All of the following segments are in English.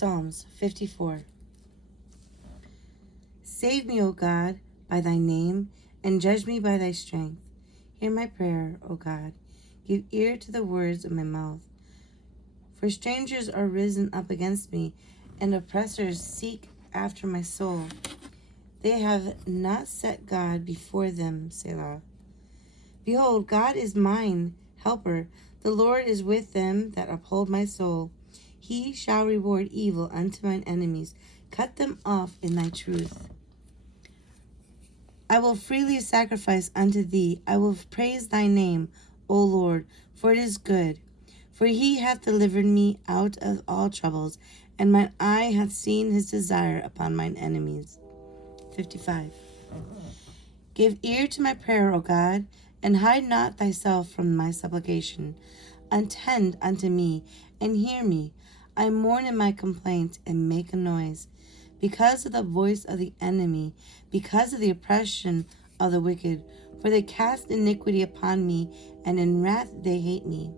Psalms 54. Save me, O God, by thy name, and judge me by thy strength. Hear my prayer, O God. Give ear to the words of my mouth. For strangers are risen up against me, and oppressors seek after my soul. They have not set God before them, Selah. Behold, God is mine helper. The Lord is with them that uphold my soul. He shall reward evil unto mine enemies. Cut them off in thy truth. I will freely sacrifice unto thee. I will praise thy name, O Lord, for it is good. For he hath delivered me out of all troubles, and mine eye hath seen his desire upon mine enemies. 55. Give ear to my prayer, O God, and hide not thyself from my supplication. Attend unto me, and hear me. I mourn in my complaint, and make a noise, because of the voice of the enemy, because of the oppression of the wicked. For they cast iniquity upon me, and in wrath they hate me.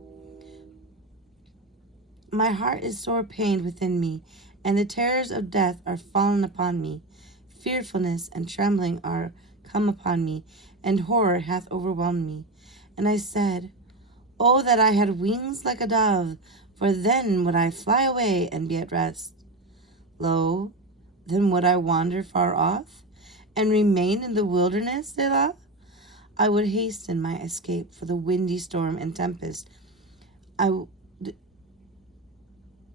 My heart is sore pained within me, and the terrors of death are fallen upon me. Fearfulness and trembling are come upon me, and horror hath overwhelmed me. And I said, Oh, that I had wings like a dove, for then would I fly away and be at rest. Lo, then would I wander far off, and remain in the wilderness, Selah? I would hasten my escape for the windy storm and tempest. I will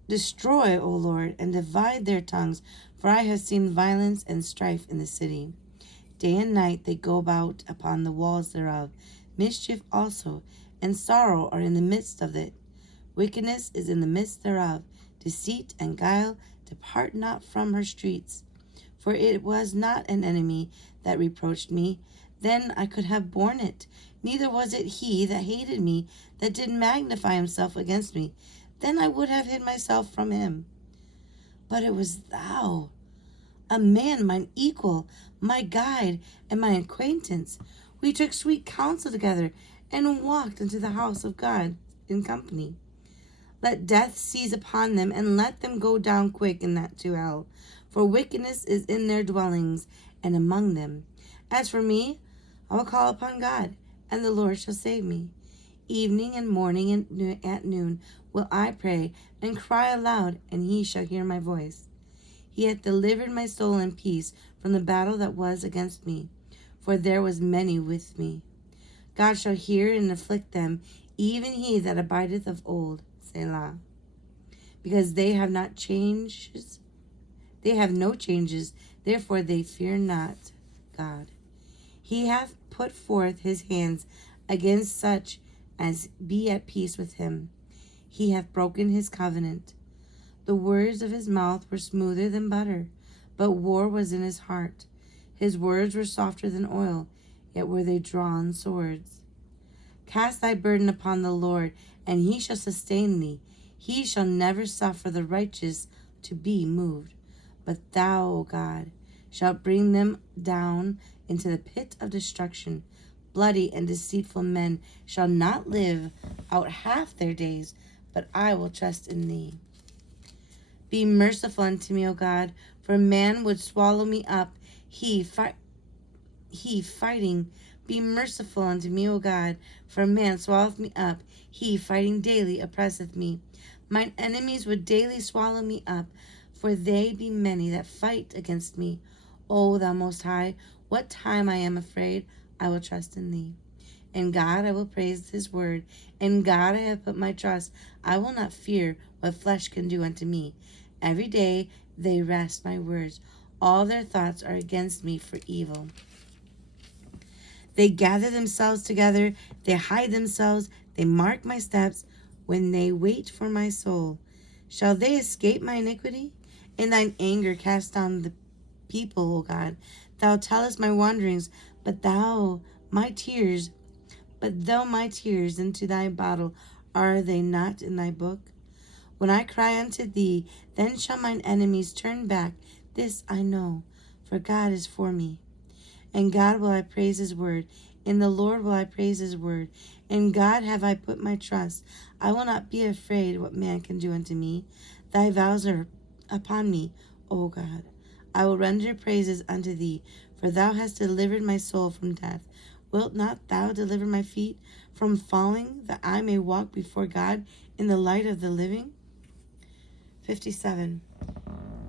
destroy, O Lord, and divide their tongues, for I have seen violence and strife in the city. Day and night they go about upon the walls thereof. Mischief also and sorrow are in the midst of it. Wickedness is in the midst thereof. Deceit and guile depart not from her streets. For it was not an enemy that reproached me, then I could have borne it. Neither was it he that hated me, that did magnify himself against me. Then I would have hid myself from him. But it was thou, a man mine equal, my guide, and my acquaintance. We took sweet counsel together, and walked into the house of God in company. Let death seize upon them, and let them go down quick in that to hell. For wickedness is in their dwellings, and among them. As for me, I will call upon God, and the Lord shall save me. Evening and morning and at noon will I pray, and cry aloud, and he shall hear my voice. He hath delivered my soul in peace from the battle that was against me, for there was many with me. God shall hear and afflict them, even he that abideth of old, Selah. Because they have no changes, therefore they fear not God. He hath put forth his hands against such as be at peace with him. He hath broken his covenant. The words of his mouth were smoother than butter, but war was in his heart. His words were softer than oil, yet were they drawn swords. Cast thy burden upon the Lord, and he shall sustain thee. He shall never suffer the righteous to be moved. But thou, O God, shalt bring them down into the pit of destruction. Bloody and deceitful men shall not live out half their days, but I will trust in thee. Be merciful unto me, O God, for man would swallow me up, he fighting. Be merciful unto me, O God, for man swalloweth me up, he fighting daily oppresseth me. Mine enemies would daily swallow me up, for they be many that fight against me. O thou Most High, what time I am afraid, I will trust in thee. In God I will praise his word. In God I have put my trust. I will not fear what flesh can do unto me. Every day they wrest my words. All their thoughts are against me for evil. They gather themselves together. They hide themselves. They mark my steps when they wait for my soul. Shall they escape my iniquity? In thine anger cast down the people, O God. Thou tellest my wanderings, but though my tears into thy bottle, are they not in thy book? When I cry unto thee, then shall mine enemies turn back. This I know, for God is for me. In God will I praise his word. In the Lord will I praise his word. In God have I put my trust. I will not be afraid what man can do unto me. Thy vows are upon me, O God. I will render praises unto thee, for thou hast delivered my soul from death. Wilt not thou deliver my feet from falling, that I may walk before God in the light of the living? 57.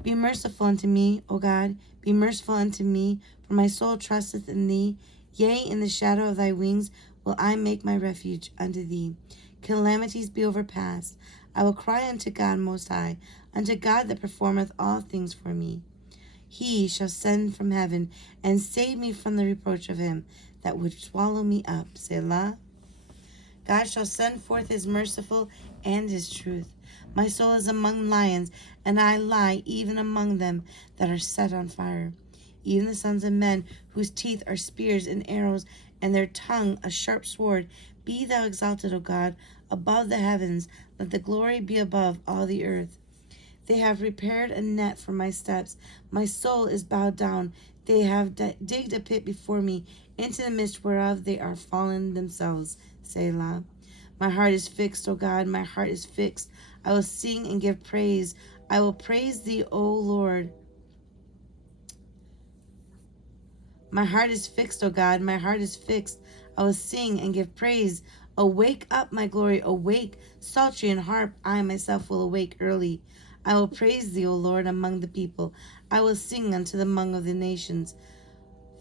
Be merciful unto me, O God, be merciful unto me, for my soul trusteth in thee. Yea, in the shadow of thy wings will I make my refuge unto thee. Calamities be overpast. I will cry unto God Most High, unto God that performeth all things for me. He shall send from heaven and save me from the reproach of him that would swallow me up. Selah. God shall send forth his merciful and his truth. My soul is among lions, and I lie even among them that are set on fire. Even the sons of men, whose teeth are spears and arrows, and their tongue a sharp sword. Be thou exalted, O God, above the heavens. Let the glory be above all the earth. They have prepared a net for my steps. My soul is bowed down. They have digged a pit before me, into the midst whereof they are fallen themselves. Selah. My heart is fixed, O God, my heart is fixed. I will sing and give praise. I will praise thee, O Lord. My heart is fixed, O God, my heart is fixed. I will sing and give praise. Awake up, my glory, awake, psaltery and harp. I myself will awake early. I will praise thee, O Lord, among the people. I will sing unto the among of the nations.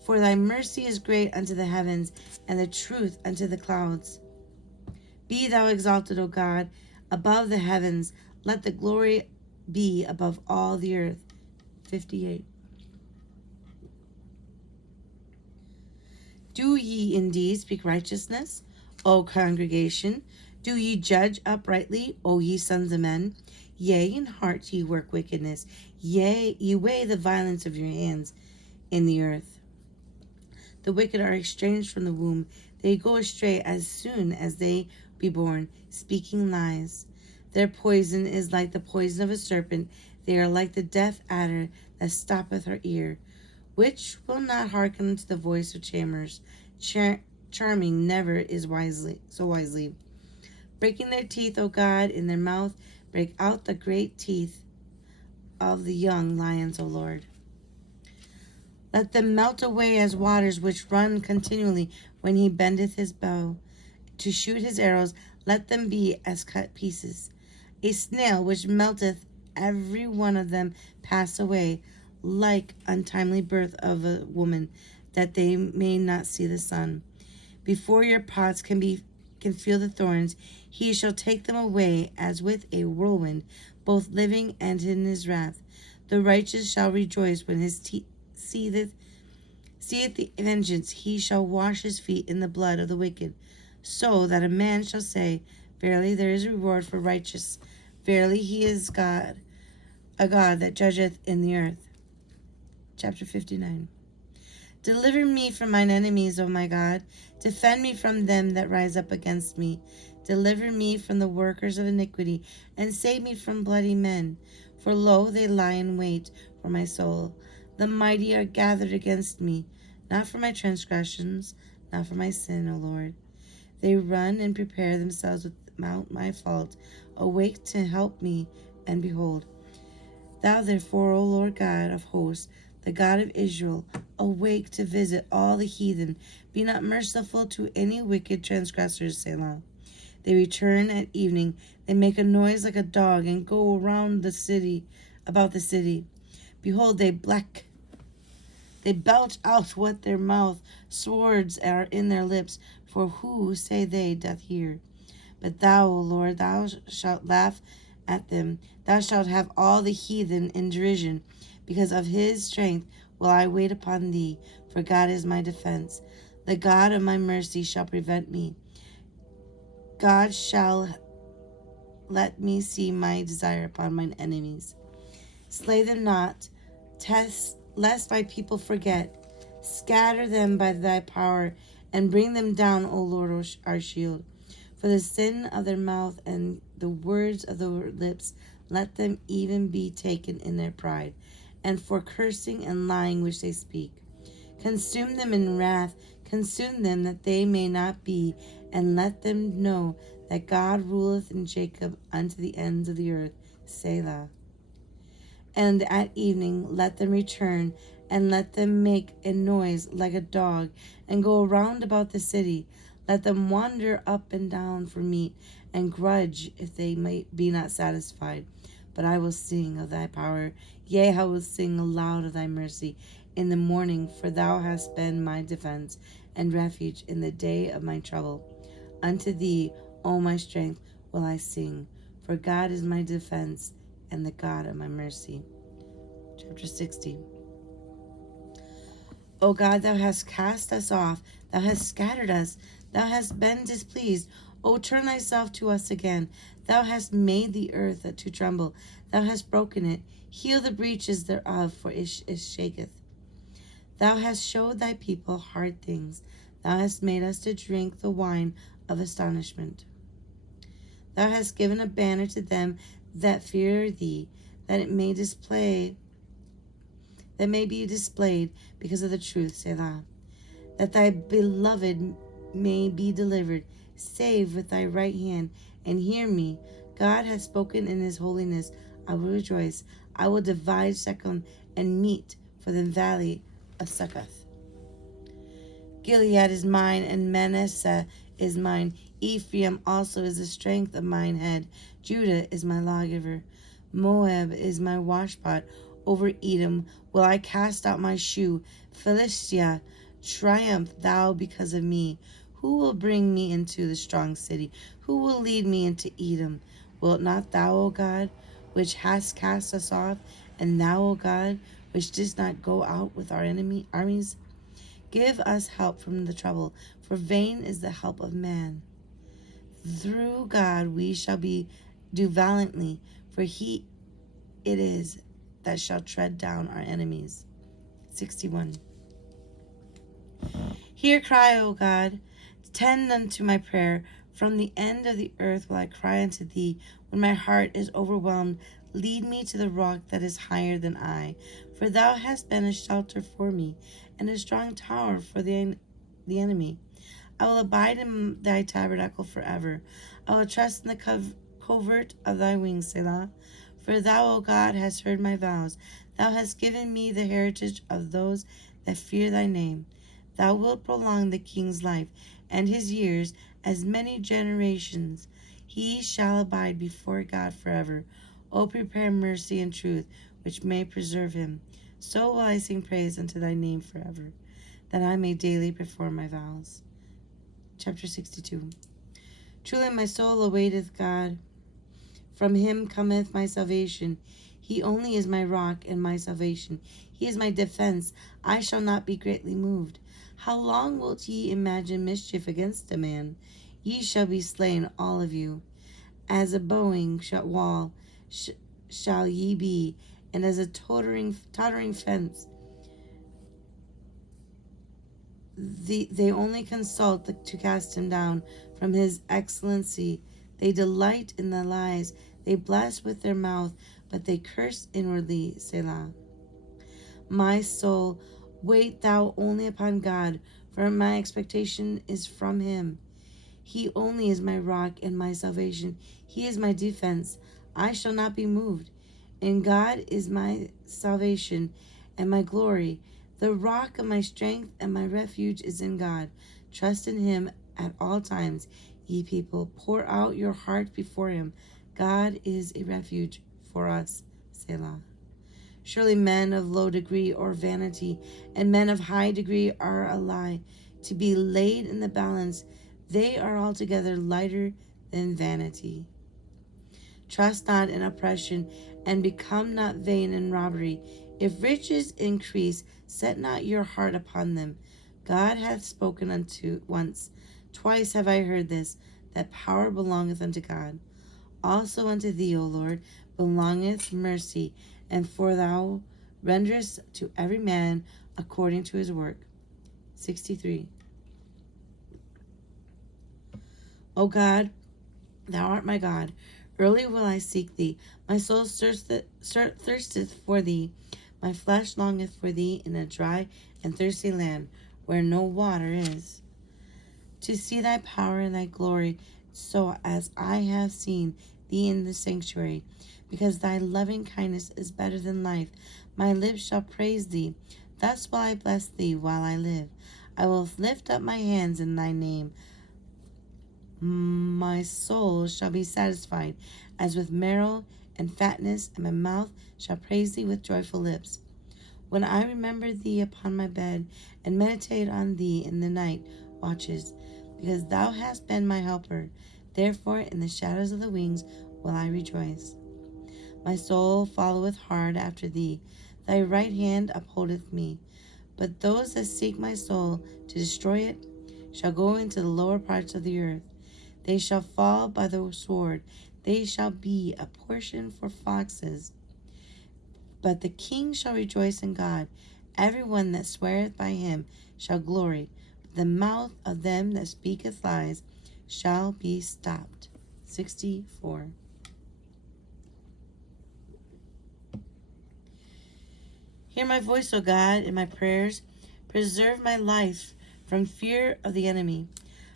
For thy mercy is great unto the heavens, and the truth unto the clouds. Be thou exalted, O God, above the heavens. Let the glory be above all the earth. 58. Do ye indeed speak righteousness, O congregation? Do ye judge uprightly, O ye sons of men? Yea, in heart ye work wickedness. Yea, ye weigh the violence of your hands in the earth. The wicked are estranged from the womb. They go astray as soon as they be born, speaking lies. Their poison is like the poison of a serpent. They are like the deaf adder that stoppeth her ear, which will not hearken to the voice of charmers. Charming never is wisely. Breaking their teeth, O God, in their mouth, break out the great teeth of the young lions, O Lord. Let them melt away as waters which run continually when he bendeth his bow. To shoot his arrows, let them be as cut pieces. A snail which melteth, every one of them pass away, like untimely birth of a woman, that they may not see the sun. Before your pots can feel the thorns, he shall take them away as with a whirlwind, both living and in his wrath. The righteous shall rejoice when his seeth the vengeance. He shall wash his feet in the blood of the wicked, so that a man shall say, verily there is a reward for righteous. Verily he is God, a God that judgeth in the earth. Chapter 59. Deliver me from mine enemies, O my God. Defend me from them that rise up against me. Deliver me from the workers of iniquity, and save me from bloody men. For lo, they lie in wait for my soul. The mighty are gathered against me, not for my transgressions, not for my sin, O Lord. They run and prepare themselves without my fault. Awake to help me, and behold. Thou therefore, O Lord God of hosts, the God of Israel, awake to visit all the heathen. Be not merciful to any wicked transgressors, Selah. They return at evening. They make a noise like a dog, and go around the city, about the city. Behold, they belch out what their mouth, swords are in their lips, for who, say they, doth hear? But thou, O Lord, thou shalt laugh at them. Thou shalt have all the heathen in derision. Because of his strength will I wait upon thee, for God is my defense. The God of my mercy shall prevent me. God shall let me see my desire upon mine enemies. Slay them not, lest my people forget. Scatter them by thy power, and bring them down, O Lord, our shield. For the sin of their mouth and the words of their lips, let them even be taken in their pride, and for cursing and lying which they speak. Consume them in wrath, consume them that they may not be, and let them know that God ruleth in Jacob unto the ends of the earth. Selah. And at evening let them return, and let them make a noise like a dog, and go round about the city. Let them wander up and down for meat, and grudge if they might be not satisfied. But I will sing of thy power, yea, I will sing aloud of thy mercy in the morning, for thou hast been my defense and refuge in the day of my trouble. Unto thee, O my strength, will I sing, for God is my defense and the God of my mercy. Chapter 60. O God, thou hast cast us off, thou hast scattered us, thou hast been displeased. O turn thyself to us again. Thou hast made the earth to tremble, thou hast broken it. Heal the breaches thereof, for it shaketh. Thou hast showed thy people hard things, thou hast made us to drink the wine of astonishment. Thou hast given a banner to them that fear thee, that it may be displayed because of the truth, Selah. That thy beloved may be delivered. Save with thy right hand, and hear me. God hath spoken in his holiness. I will rejoice. I will divide Shechem and meat for the valley of Succoth. Gilead is mine, and Manasseh is mine. Ephraim also is the strength of mine head. Judah is my lawgiver. Moab is my washpot. Over Edom will I cast out my shoe. Philistia, triumph thou because of me. Who will bring me into the strong city? Who will lead me into Edom? Wilt not thou, O God, which hast cast us off, and thou, O God, which didst not go out with our armies? Give us help from the trouble, for vain is the help of man. Through God we shall do valiantly, for he it is that shall tread down our enemies. 61. Hear cry, O God, tend unto my prayer. From the end of the earth will I cry unto thee. When my heart is overwhelmed, lead me to the rock that is higher than I. For thou hast been a shelter for me, and a strong tower for the enemy. I will abide in thy tabernacle forever. I will trust in the covert of thy wings, Selah. For thou, O God, hast heard my vows. Thou hast given me the heritage of those that fear thy name. Thou wilt prolong the king's life, and his years as many generations. He shall abide before God forever. O prepare mercy and truth, which may preserve him. So will I sing praise unto thy name forever, that I may daily perform my vows. Chapter 62. Truly my soul awaiteth God. From him cometh my salvation. He only is my rock and my salvation. He is my defense. I shall not be greatly moved. How long wilt ye imagine mischief against a man? Ye shall be slain, all of you. As a bowing wall shall ye be, and as a tottering fence. They only consult to cast him down from his excellency. They delight in the lies. They bless with their mouth, but they curse inwardly. Selah. My soul, wait thou only upon God, for my expectation is from him. He only is my rock and my salvation. He is my defense. I shall not be moved. In God is my salvation and my glory. The rock of my strength and my refuge is in God. Trust in him at all times, ye people. Pour out your heart before him. God is a refuge for us. Selah. Surely men of low degree are vanity, and men of high degree are a lie. To be laid in the balance, they are altogether lighter than vanity. Trust not in oppression, and become not vain in robbery. If riches increase, set not your heart upon them. God hath spoken unto once. Twice have I heard this, that power belongeth unto God. Also unto thee, O Lord, belongeth mercy, and for thou renderest to every man according to his work. 63. O God, thou art my God. Early will I seek thee. My soul thirsteth for thee. My flesh longeth for thee in a dry and thirsty land, where no water is, to see thy power and thy glory, so as I have seen thee in the sanctuary. because thy loving kindness is better than life. My lips shall praise thee. Thus will I bless thee while I live. I will lift up my hands in thy name. My soul shall be satisfied as with marrow and fatness, and my mouth shall praise thee with joyful lips. When I remember thee upon my bed, and meditate on thee in the night watches, because thou hast been my helper, therefore in the shadows of the wings will I rejoice. My soul followeth hard after thee, thy right hand upholdeth me. But those that seek my soul to destroy it shall go into the lower parts of the earth. They shall fall by the sword, they shall be a portion for foxes. But the king shall rejoice in God. Every one that sweareth by him shall glory. But the mouth of them that speaketh lies shall be stopped. 64. Hear my voice, O God, in my prayers. Preserve my life from fear of the enemy.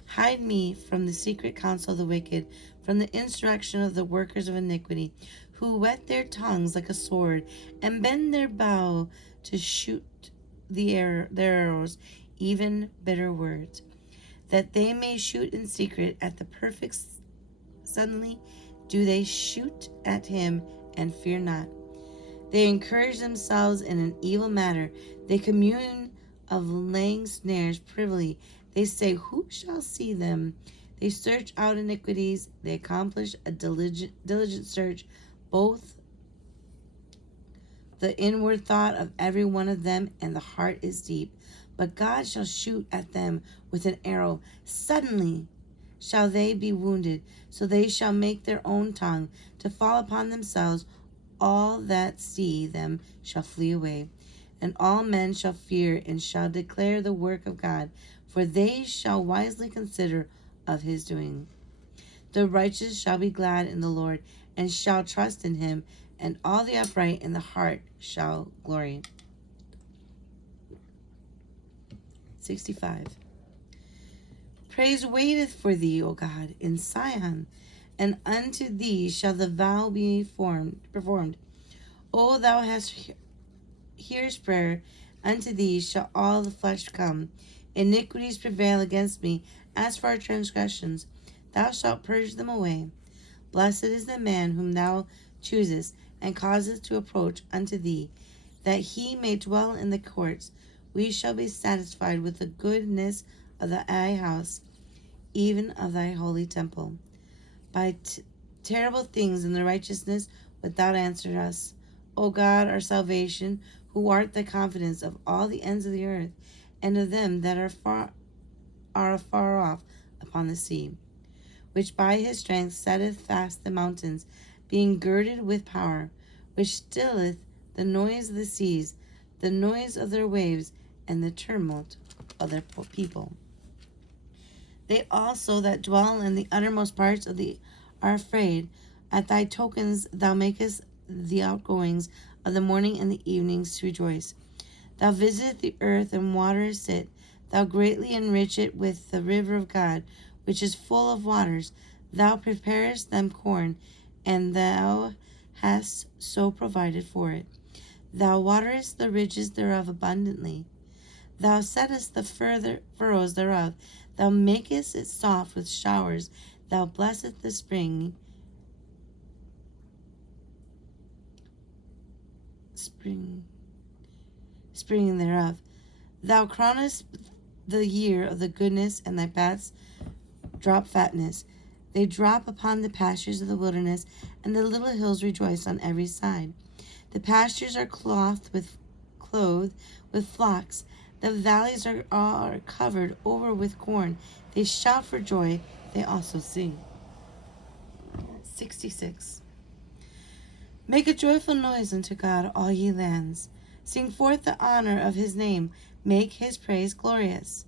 Hide me from the secret counsel of the wicked, from the insurrection of the workers of iniquity, who whet their tongues like a sword, and bend their bow to shoot their arrows, even bitter words, that they may shoot in secret at the perfect. Suddenly do they shoot at him and fear not. They encourage themselves in an evil matter. They commune of laying snares privily. They say, who shall see them? They search out iniquities. They accomplish a diligent search, both the inward thought of every one of them, and the heart is deep. But God shall shoot at them with an arrow. Suddenly shall they be wounded, so they shall make their own tongue to fall upon themselves. All that see them shall flee away, and all men shall fear and shall declare the work of God, for they shall wisely consider of his doing. The righteous shall be glad in the Lord, and shall trust in him, and all the upright in the heart shall glory. 65. Praise waiteth for thee, O God, in Sion, and unto thee shall the vow be performed. O thou hast hearest prayer, unto thee shall all the flesh come. Iniquities prevail against me. As for our transgressions, thou shalt purge them away. Blessed is the man whom thou choosest, and causest to approach unto thee, that he may dwell in the courts. We shall be satisfied with the goodness of thy house, even of thy holy temple. By terrible things in the righteousness wilt thou answer us, O God, our salvation, who art the confidence of all the ends of the earth, and of them that are afar off upon the sea, which by his strength setteth fast the mountains, being girded with power, which stilleth the noise of the seas, the noise of their waves, and the tumult of their people. They also that dwell in the uttermost parts of the are afraid. At thy tokens thou makest the outgoings of the morning and the evenings to rejoice. Thou visitest the earth and waterest it. Thou greatly enrich it with the river of God, which is full of waters. Thou preparest them corn, and thou hast so provided for it. Thou waterest the ridges thereof abundantly. Thou settest the furrows thereof. Thou makest it soft with showers. Thou blessest the springing thereof. Thou crownest the year of the goodness, and thy paths drop fatness. They drop upon the pastures of the wilderness, and the little hills rejoice on every side. The pastures are clothed with flocks. The valleys are covered over with corn. They shout for joy. They also sing. 66. Make a joyful noise unto God, all ye lands. Sing forth the honor of his name. Make his praise glorious.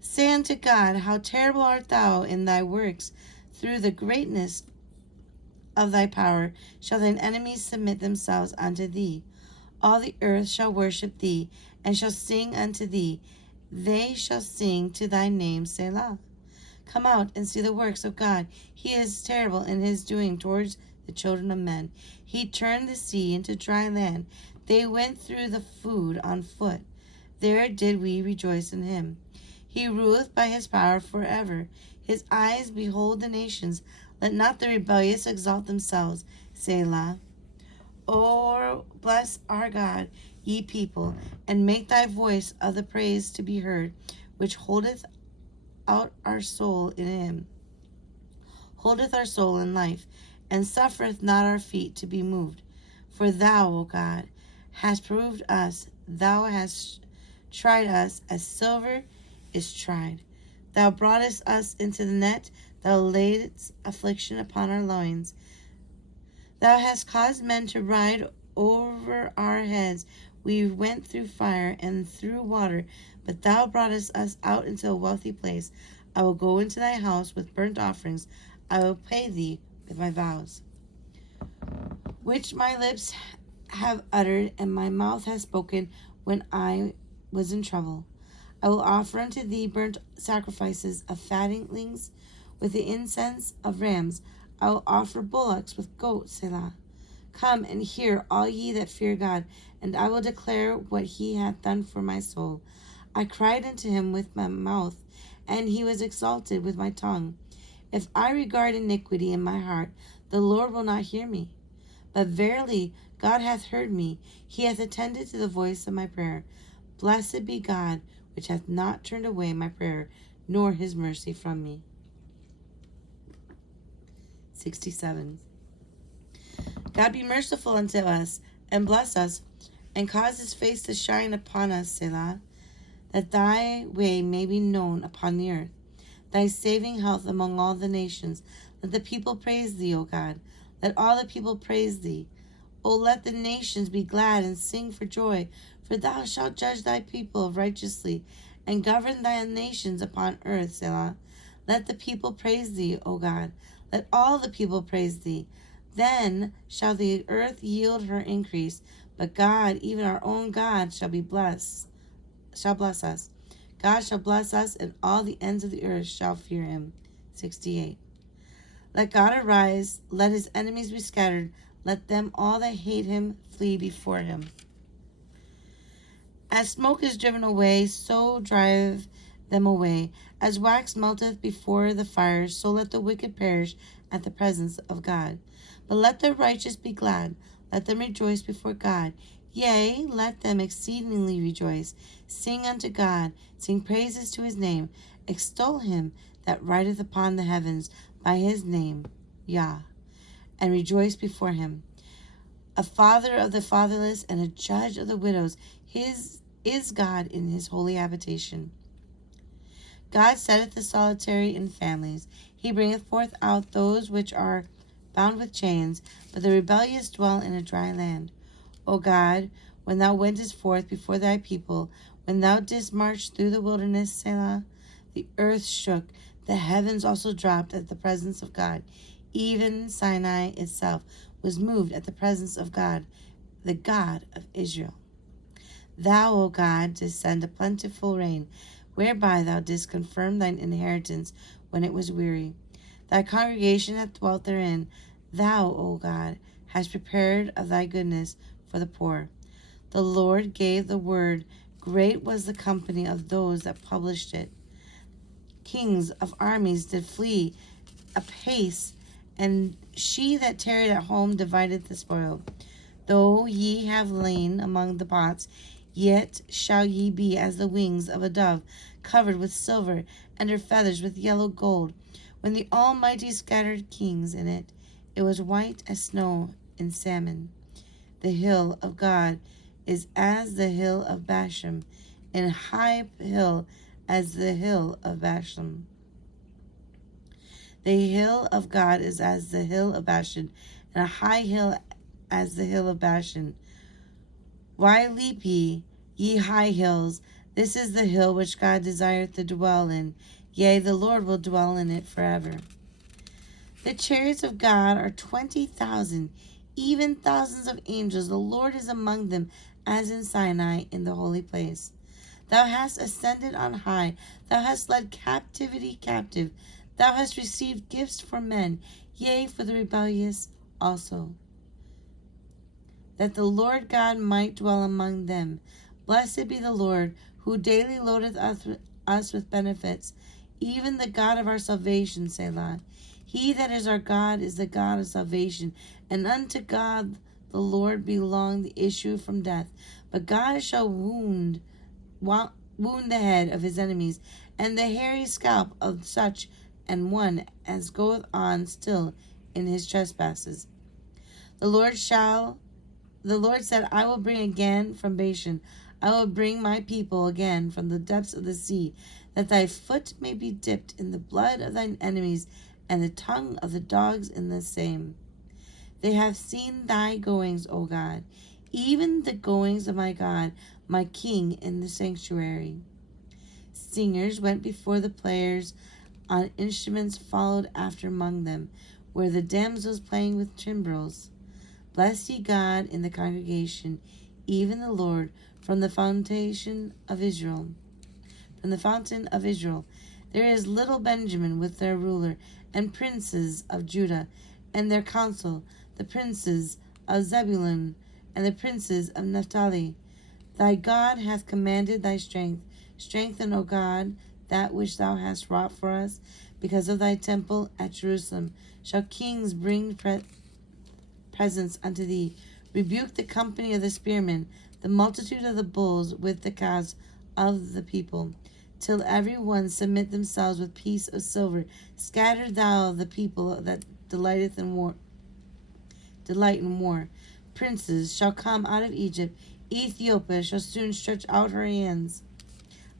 Say unto God, how terrible art thou in thy works. Through the greatness of thy power shall thine enemies submit themselves unto thee. All the earth shall worship thee, and shall sing unto thee. They shall sing to thy name, Selah. Come out and see the works of God. He is terrible in his doing towards the children of men. He turned the sea into dry land. They went through the food on foot. There did we rejoice in him. He ruleth by his power forever. His eyes behold the nations. Let not the rebellious exalt themselves. Selah. O bless our God, ye people, and make thy voice of the praise to be heard, which holdeth out our soul in him, holdeth our soul in life, and suffereth not our feet to be moved. For thou, O God, hast proved us, thou hast tried us as silver is tried. Thou broughtest us into the net, thou laidst affliction upon our loins. Thou hast caused men to ride over our heads. We went through fire and through water, but thou broughtest us out into a wealthy place. I will go into thy house with burnt offerings. I will pay thee with my vows, which my lips have uttered, and my mouth has spoken when I was in trouble. I will offer unto thee burnt sacrifices of fattlings with the incense of rams. I will offer bullocks with goats, Selah. Come and hear, all ye that fear God, and I will declare what he hath done for my soul. I cried unto him with my mouth, and he was exalted with my tongue. If I regard iniquity in my heart, the Lord will not hear me. But verily God hath heard me, he hath attended to the voice of my prayer. Blessed be God, which hath not turned away my prayer, nor his mercy from me. 67. God be merciful unto us, and bless us, and cause his face to shine upon us, Selah, that thy way may be known upon the earth, thy saving health among all the nations. Let the people praise thee, O God. Let all the people praise thee. O let the nations be glad and sing for joy, for thou shalt judge thy people righteously, and govern thy nations upon earth, Selah. Let the people praise thee, O God. Let all the people praise thee. Then shall the earth yield her increase. But God, even our own God, shall bless us. God shall bless us, and all the ends of the earth shall fear him. 68. Let God arise, let his enemies be scattered. Let them all that hate him flee before him. As smoke is driven away, so drive them away. As wax melteth before the fire, so let the wicked perish at the presence of God. But let the righteous be glad, let them rejoice before God. Yea, let them exceedingly rejoice. Sing unto God, sing praises to his name. Extol him that rideth upon the heavens by his name, Yah, and rejoice before him. A father of the fatherless and a judge of the widows, his is God in his holy habitation. God setteth the solitary in families. He bringeth forth out those which are bound with chains, but the rebellious dwell in a dry land. O God, when thou wentest forth before thy people, when thou didst march through the wilderness, Selah, the earth shook, the heavens also dropped at the presence of God. Even Sinai itself was moved at the presence of God, the God of Israel. Thou, O God, didst send a plentiful rain, whereby thou didst confirm thine inheritance when it was weary. Thy congregation hath dwelt therein. Thou, O God, hast prepared of thy goodness for the poor. The Lord gave the word. Great was the company of those that published it. Kings of armies did flee apace, and she that tarried at home divided the spoil. Though ye have lain among the pots, yet shall ye be as the wings of a dove, covered with silver, and her feathers with yellow gold. When the Almighty scattered kings in it, it was white as snow in salmon. The hill of God is as the hill of Bashan, and high hill as the hill of Bashan. The hill of God is as the hill of Bashan, and a high hill as the hill of Bashan. Why leap ye, ye high hills? This is the hill which God desireth to dwell in. Yea, the Lord will dwell in it forever. The chariots of God are 20,000, even thousands of angels. The Lord is among them, as in Sinai in the holy place. Thou hast ascended on high. Thou hast led captivity captive. Thou hast received gifts for men, yea, for the rebellious also, that the Lord God might dwell among them. Blessed be the Lord, who daily loadeth us with benefits, even the God of our salvation, Selah. He that is our God is the God of salvation, and unto God the Lord belong the issue from death. But God shall wound the head of his enemies, and the hairy scalp of such an one as goeth on still in his trespasses. The Lord said, I will bring again from Bashan, I will bring my people again from the depths of the sea, that thy foot may be dipped in the blood of thine enemies, and the tongue of the dogs in the same. They have seen thy goings, O God, even the goings of my God, my King in the sanctuary. Singers went before the players on instruments, followed after among them, where the damsels playing with timbrels. Bless ye God in the congregation, even the Lord, from the fountain of Israel. From the fountain of Israel. There is little Benjamin with their ruler, and princes of Judah, and their council, the princes of Zebulun, and the princes of Naphtali. Thy God hath commanded thy strength. Strengthen, O God, that which thou hast wrought for us. Because of thy temple at Jerusalem shall kings bring presents unto thee. Rebuke the company of the spearmen, the multitude of the bulls with the calves of the people, till every one submit themselves with piece of silver. Scatter thou the people that delight in war. Princes shall come out of Egypt. Ethiopia shall soon stretch out her hands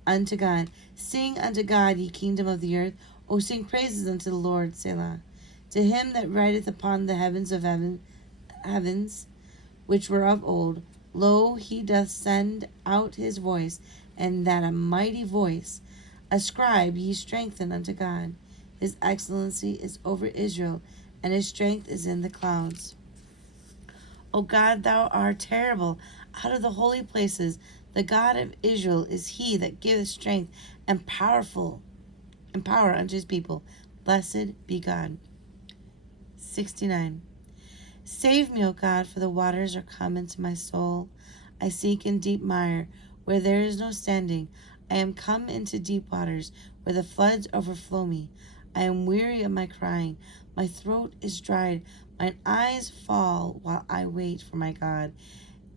unto God. Sing unto God, ye kingdom of the earth. O sing praises unto the Lord, Selah. To him that rideth upon the heavens of heavens, which were of old. Lo, he doth send out his voice, and that a mighty voice. Ascribe ye strength unto God. His excellency is over Israel, and his strength is in the clouds. O God, thou art terrible out of the holy places. The God of Israel is he that giveth strength and power unto his people. Blessed be God. 69. Save me, O God, for the waters are come into my soul. I seek in deep mire, where there is no standing. I am come into deep waters, where the floods overflow me. I am weary of my crying. My throat is dried. Mine eyes fall while I wait for my God.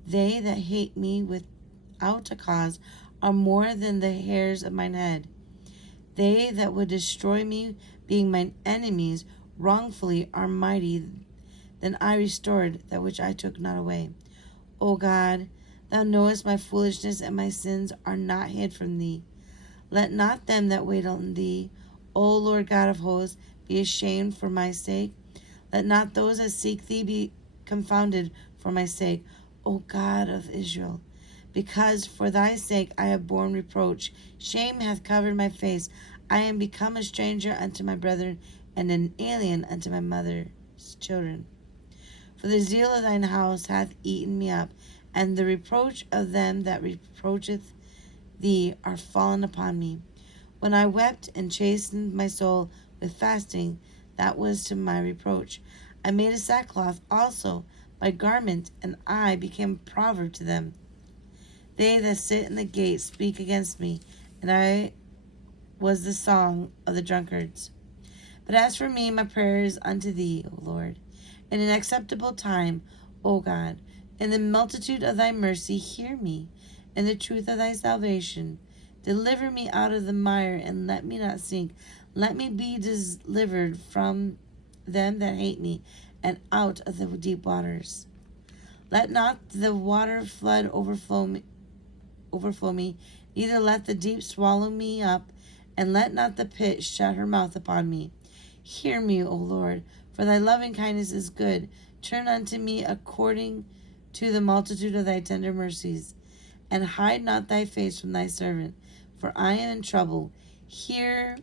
They that hate me without a cause are more than the hairs of mine head. They that would destroy me, being mine enemies, wrongfully are mighty. Then I restored that which I took not away. O God, thou knowest my foolishness, and my sins are not hid from thee. Let not them that wait on thee, O Lord God of hosts, be ashamed for my sake. Let not those that seek thee be confounded for my sake, O God of Israel. Because for thy sake I have borne reproach. Shame hath covered my face. I am become a stranger unto my brethren, and an alien unto my mother's children. For the zeal of thine house hath eaten me up, and the reproach of them that reproacheth thee are fallen upon me. When I wept and chastened my soul with fasting, that was to my reproach. I made a sackcloth also my garment, and I became a proverb to them. They that sit in the gate speak against me, and I was the song of the drunkards. But as for me, my prayer is unto thee, O Lord, in an acceptable time, O God. In the multitude of thy mercy, hear me. In the truth of thy salvation, deliver me out of the mire, and let me not sink. Let me be delivered from them that hate me, and out of the deep waters. Let not the water flood overflow me, neither let the deep swallow me up, and let not the pit shut her mouth upon me. Hear me, O Lord, for thy loving kindness is good. Turn unto me according to the multitude of thy tender mercies, and hide not thy face from thy servant, for I am in trouble. Hear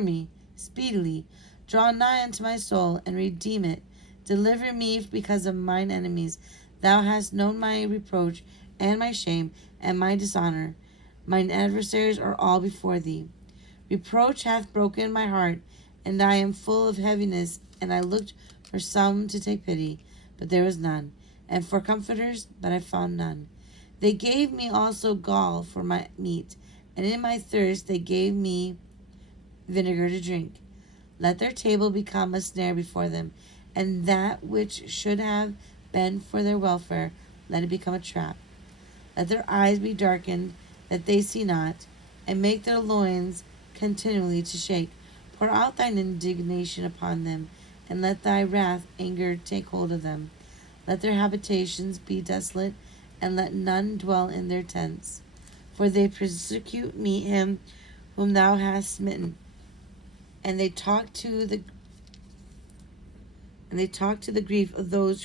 me speedily. Draw nigh unto my soul, and redeem it. Deliver me because of mine enemies. Thou hast known my reproach, and my shame, and my dishonor. Mine adversaries are all before thee. Reproach hath broken my heart, and I am full of heaviness, and I looked for some to take pity, but there was none, and for comforters, but I found none. They gave me also gall for my meat, and in my thirst they gave me vinegar to drink. Let their table become a snare before them, and that which should have been for their welfare, let it become a trap. Let their eyes be darkened, that they see not, and make their loins continually to shake. Pour out thine indignation upon them, and let thy wrath anger take hold of them. Let their habitations be desolate, and let none dwell in their tents. For they persecute me him whom thou hast smitten, and they talk to the grief of those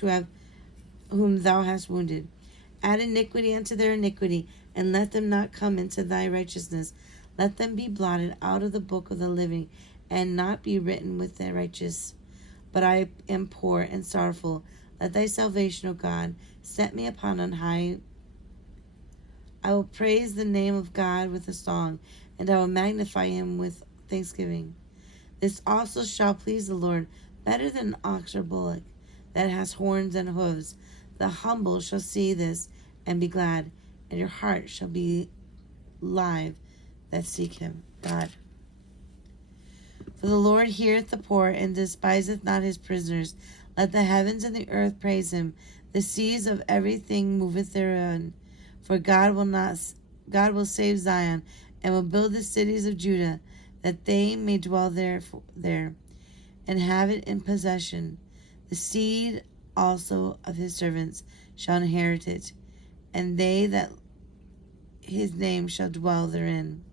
whom thou hast wounded. Add iniquity unto their iniquity, and let them not come into thy righteousness. Let them be blotted out of the book of the living, and not be written with the righteous. But I am poor and sorrowful. Let thy salvation, O God, set me upon on high. I will praise the name of God with a song, and I will magnify him with thanksgiving. This also shall please the Lord, better than an ox or bullock that has horns and hoofs. The humble shall see this and be glad, and your heart shall be live that seek him. God. For the Lord heareth the poor, and despiseth not his prisoners. Let the heavens and the earth praise him. The seas of everything moveth therein. For God will save Zion, and will build the cities of Judah, that they may dwell there, and have it in possession. The seed also of his servants shall inherit it, and they that his name shall dwell therein.